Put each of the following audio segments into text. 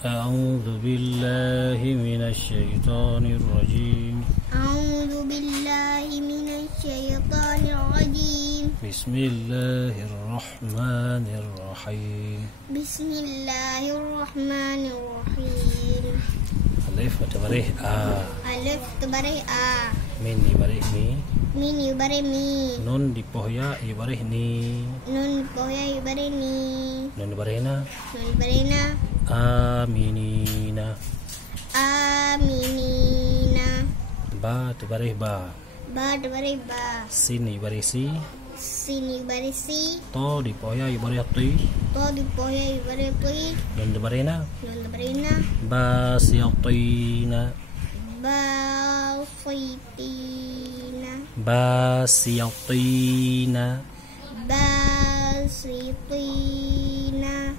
أعوذ بالله من الشيطان الرجيم. أعوذ بالله من الشيطان الرجيم. بسم الله الرحمن الرحيم. بسم الله الرحمن الرحيم. ألف تبرih A. Alif tabarih A. Min dibarih Mi. Min yubarih Mi. Nun dipohya ibarih Ni. Nun poya yubarih Ni. Nun dibarih Na. Nun yubarih Na. Aminina. Aminina. Ba tabarih Ba. Ba tabarih Ba. Sin ibarih Si. Sin yubarih Si. To dipohya ibarih Ti. To di poya yubarih Ti. Nun dibarih Na. Nun tabarih Na. Ba siyatina. Ba fitina. Ba siyatina. Ba sitina.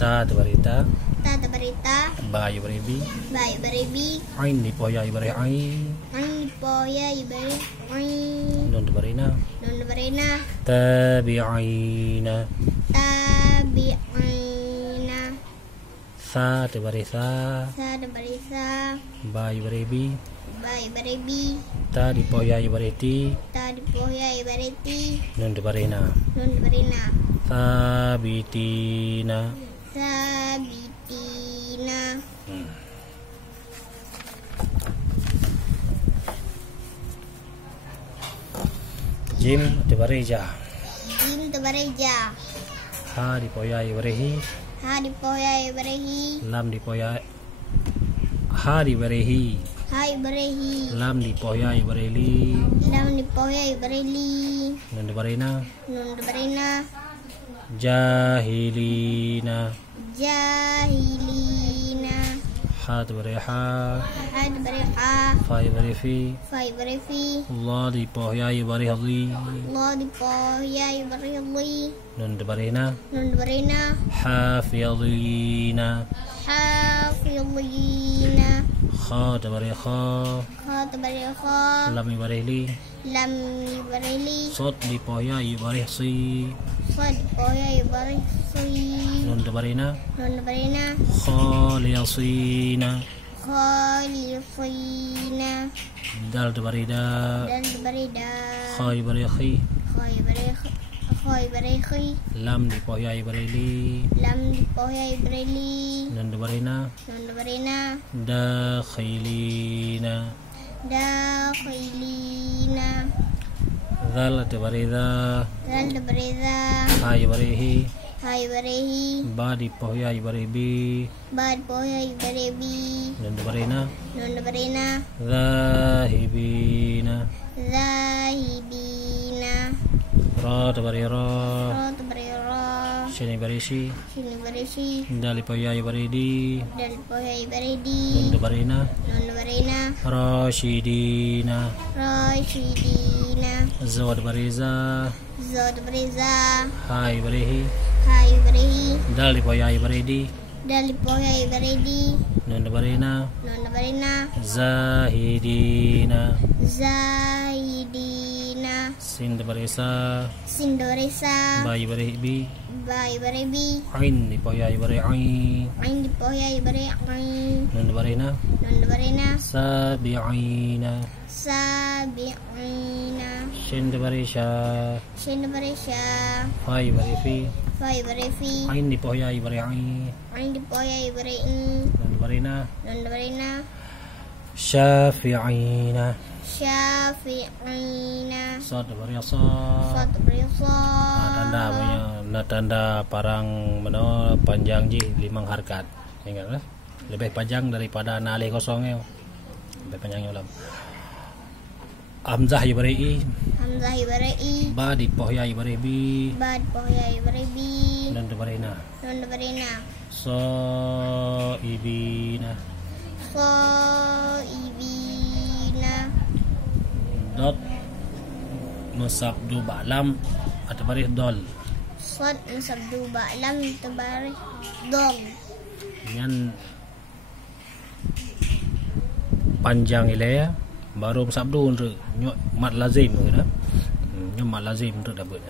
Ta tabarih Ta. Ta tabarih Ta. Ba ibarih Bi. Ba yubarih Bi. Ain dipohya ibarih Ain. An poya yubarih Ain. Nun dibarih Na. Nun tabarih Na. Tabi'ina. Tabi'ina. Sa tabarih Sa. Sa tabarih Sa. Ba ibarih Bi. Ba yubarih Bi. Ta dipohya ibarih Ti. Ta di poya yubarih Ti. Nun dibarih Na. Nun tabarih Na. Sabitina. Sabitina. Jim dibarih Ja. Jim tabarih Ja. Ha dipohya ibarih Hi. Ha di poya yubarih Hi. Lam dipohya Ha dibarih Hi. Ha yubarih Hi. Lam dipohya ibarih Li. Lam di poya yubarih Li. Nun dibarih Na. Nun tabarih Na. Jahilina. Jahilina. Ha dibarih Ha. Ha tabarih Ha. Fa ibarih Fi. Fa yubarih Fi. Allah dipohya ibarih Li. Allah di poya yubarih Li. Nun dibarih Na. Nun tabarih Na. Hafidhina. Hafidhina. Kha dibarih Kha. Kha tabarih Kha. Lam ibarih Li. Lam yubarih Li. Sod dipohya ibarih Si. Fa di poya yubarih Si. Nun dibarih Na. Nun tabarih Na. Khalisina. Khalifina. Dal dibarih Da. Dan tabarih Da. Kha ibarih Khi. Kha yubarih Khi. Lam dipohya ibarih Li. Lam di poya yubarih Li. Nun dibarih Na. Nun tabarih Na. Dakhilina. Dakhilina. Dal dibarih Da. Dan tabarih Da. Ha ibarih Hi. Ha yubarih Hi. Ba dipohya ibarih Bi. Ba di poya yubarih Bi. Nun dibarih Na. Nun tabarih Na. Zahibina. Zahidina. Ra dibarih Ra. Ra tabarih Ra. Shin ibarih Si. Shin yubarih Si. Dal dipohya ibarih Di. Dan poya yubarih Di. Nun dibarih Na. Nun tabarih Na. Rashidina. Rashidina. Za dibarih Za. Za tabarih Za. Ha ibarih Hi. Ha yubarih Hi. Dal dipohya ibarih Di. Dan poya yubarih Di. Nun dibarih Na. Nun tabarih Na. Zahidina. Zahidina. Sin dibarih Sa. Sin tabarih Sa. Ba ibarih Bi. Ba yubarih Bi. Ain dipohya ibarih Ain. Ain di poya yubarih Ain. Nun dibarih Na. Nun tabarih Na. Sabi'ina. Sabi'ina. Shin dibarih Sha. Shin tabarih Sha. Ha ibarih Fi. Fa yubarih Fi. Ain dipohya ibarih Ain. Ain di poya yubarih In. Nun dibarih Na. Nun tabarih Na. Syafi'ina. Syafi'ina. Sa dibarih Sa. Sa tabarih Sa. Tanda punya na tanda parang mano panjang ji 5 harkat. Ingat lah. Lebih panjang daripada na alih kosong ya. Lebih panjangnya ulam. Hamzah ibarih I. Hamzah yubarih I. Ba dipohya ibarih Bi. Ba di poya yubarih Bi. Nun dibarih Na. Nun tabarih Na. Saibina. Saibina. Dot musabdu ba'lam atau barih dol. Sad nasabdu ba'lam tabarih Dol. Yan panjang ilaya baru sabdu untuk mat lazim gitu mat lazim untuk dapat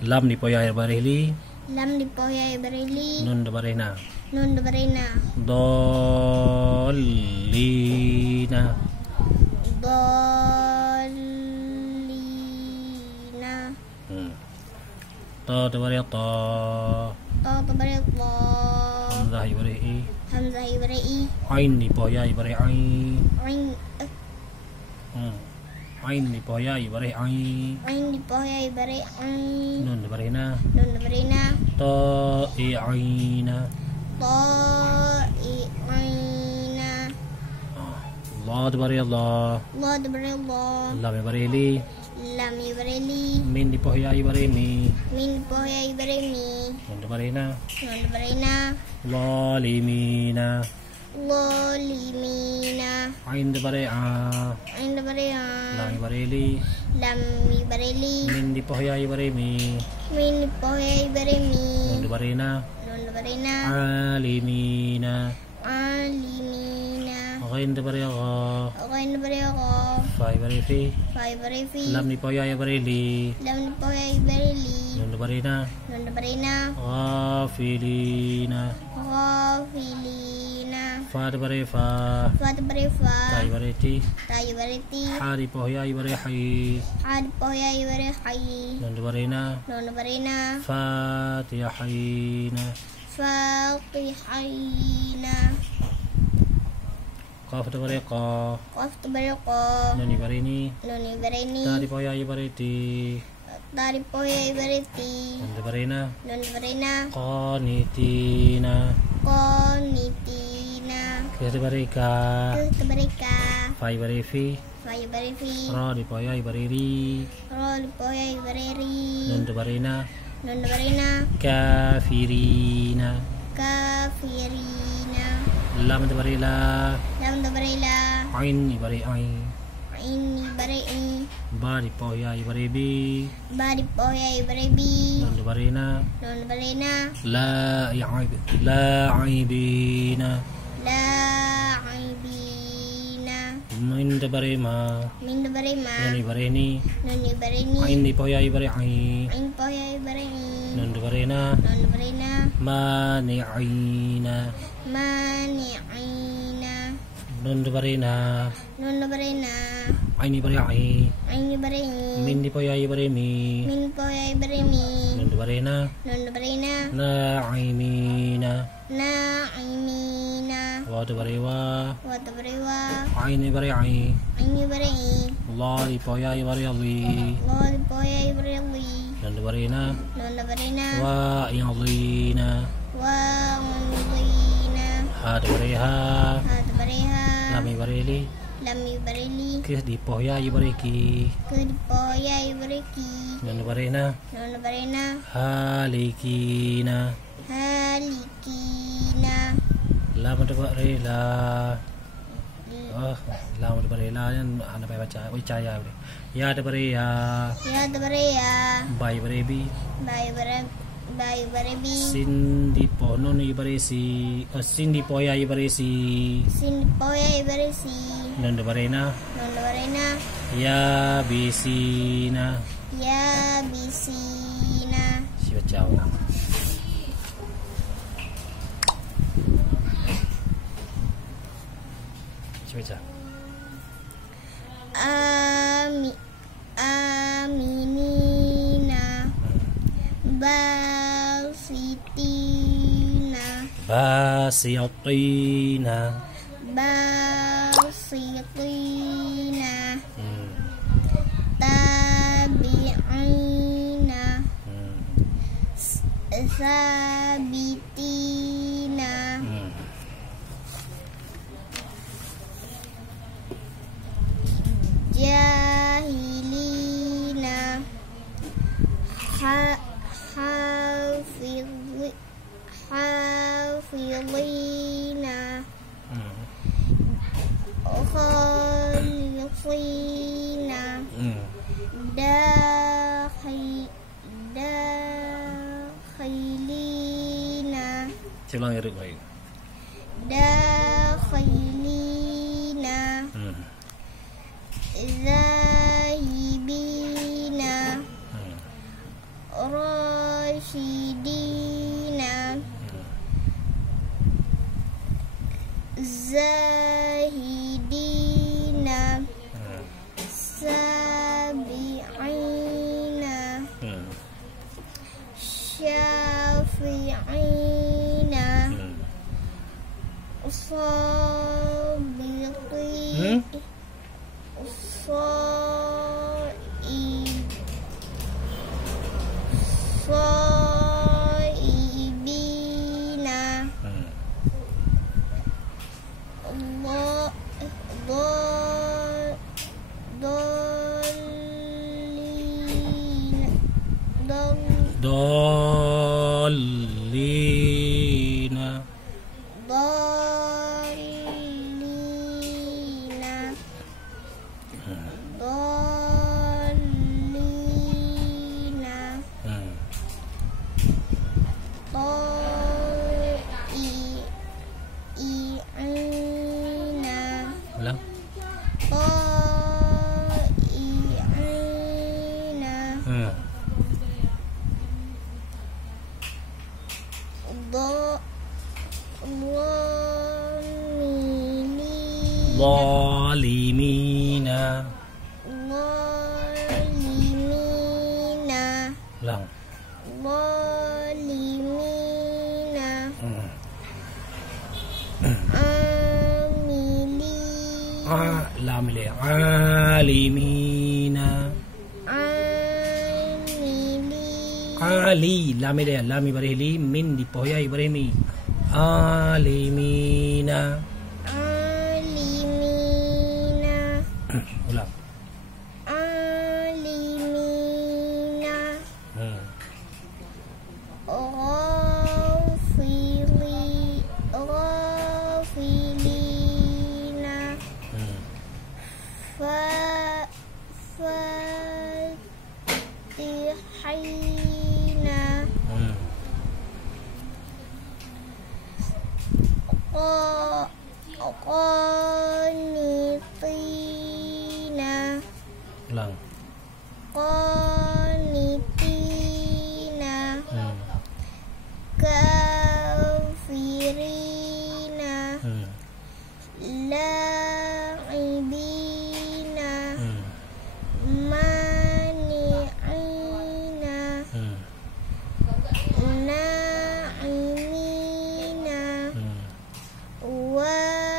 lam dipoya barih Li. Lam di pohyai barili. Nun dabarina. Nun dabarina. Dolina. Dolina. To dabari to. To tabari to. Hamzah ibari i. Hamzah ibari i. Ain di poya ibari ai. Ain. Ain di poya ibari ai. Ain di pohyai ibari ain. Nun dabarina. Nun dabarina. To i aina. To i aina. Allah dabari Allah. Allah dabari Allah. Lam ibari li. Lam ibari li. Min di poya ibari mi. Min di pohyai ibari mi. Nun dabarina. Nun dabarina. Zalimina. Zalimina. Ain dabari a. Ain dabari a. Lam ibari li. Lam ibari li. Min di poya ibari mi. Min di pohyai ibari mi. Nun dabarina. Nun dabarina. Alimina. Alimina. Ghain dabari gha. Ain dabari a. Fa ibari fi. Fa ibari fi. Lam di poya ibari li. Lam di pohyai ibari li. Nun dabarina. Nun dabarina. Ghafilina. Ghafilina. Fa dabari fa. Fa dabari fa. Ta ibari ti. Ta ibari ti. Ha di poya ibari hai. Ha di pohyai ibari hai. Nun dabarina. Nun dabarina. Fatihina. Fatihina. Qaf dabari qa. Qaf dabari qa. Nun ibari ni. Nun ibari ni. Ta di poya ibari ti. Ta di pohyai ibari ti. Nun dabarina. Nun dabarina. Qanitina. Qanitina. Kis dabari ka. Qaf dabari ka. Fa ibari fi. Fa ibari fi. Ra di poya ibari ri. Ro di pohyai ibari ri. Nun dabarina. Nun dabarina. Kafirina. Kafirina. Lam dabari la. Lam dabari la. Ain ibari ai. Ain ibari i. Ba di poya ibari bi. Ba di pohyai ibari bi. Nun dabarina. Nun dabarina. La yaib. La aibina. La aibina. Min dabari ma. Min dabari ma. Nun ibari ni. Nun ibari ni. Ain di poya ibari ai. Ain pohyai ibari i. Nun dabarina. Nun dabarina. Mani'ina. Mani'ina. Nun dabarina. Nun dabarina. Ain ibari ai. Ain ibari i. Min di poya ibari mi. Min pohyai ibari mi. Nun dabarina. Nun dabarina. Na'imina. Na'imina. Wa dabari wa. Wa dabari wa. Ain ibari ai. Ain ibari i. Allah di poya ibari ali. Allah di pohyai ibari li. Nun dabarina. Nun dabarina. Wa yadina. Wa unzina. Ha dabari ha. Ha dabari ha. Lam ibari li. Lam ibari li. Kis di poya ibari ki. Ke di pohyai ibari ki. Nun dabarina. Nun dabarina. Halikina. Halikina. Lam dabari la. Oh, lam dabari la yan ana pa baca. Oi caya boleh. Ya dabari ya. Ya dabari ya. Ba ibari bi. Ba ibari bi. Sin di po nun ibari si. Sin di poya ibari si. Sin di pohyai ibari si. Nun dabarina. Nun dabarina. Ya bisina. Ya bisina. Si baca. Si baca. Aminina. Basitina. Basiyatina. Basitina. Tabi'ina. Sabitina. Jahilina. Hafidina. Khalisina. Dakhilina. Silang irik baik. Dakhilina. Zahibina. Rasyidina. zahidina, sabi'ina, syafi'ina, sabiqi, saibina, Dolina. Ulang. Zalimina. Ulang. Lamile. Alimina. Ali. Lamile. Lami barihli. Min dipohyai barihmi. Alimina. Ulang. Fatihina, qanitina, Ulang. qanitina, kafirina, la'ibina, mani'ina, na'imina, wa'idina,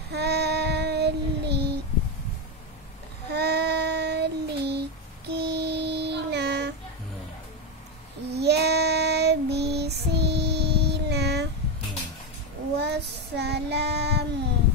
halikina, yabisina, wassalamu.